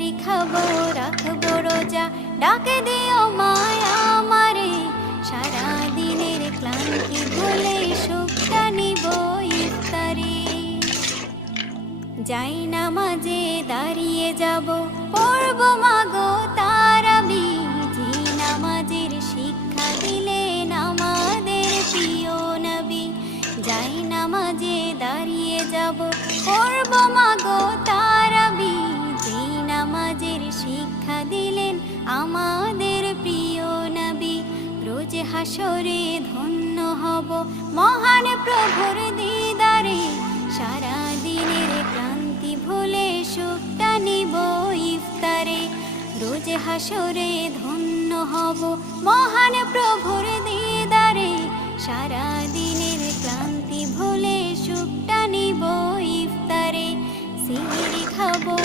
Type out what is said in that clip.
সিহরি খাবো রাখবো রোজা, ডাকে দিও মায়া আমারে। সারা দিনের ক্লান্তি ভুলে সুখটা নিব ইফতারে। যাই নামাজে দাঁড়িয়ে যাব, পড়ব মাগো তারাবি। যে নামাজের শিক্ষা দিলেন আমাদের প্রিয় নবী। যাই নামাজে দাঁড়িয়ে যাব, পড়ব মাগো তারাবি। যে নামাজের শিক্ষা দিলেন আমাদের প্রিয় নবী। রোজ হাসরে ধন্য হব মহান প্রভুর দিদারে। সারা দিনের ক্লান্তি ভুলে সুখটা নিব ইফতারে। রোজ হাসরে ধন্য হব মহান প্রভুর দিদারে। সারা দিনের ক্লান্তি ভুলে সুখটা নিব ইফতারে। সিহরি খাবো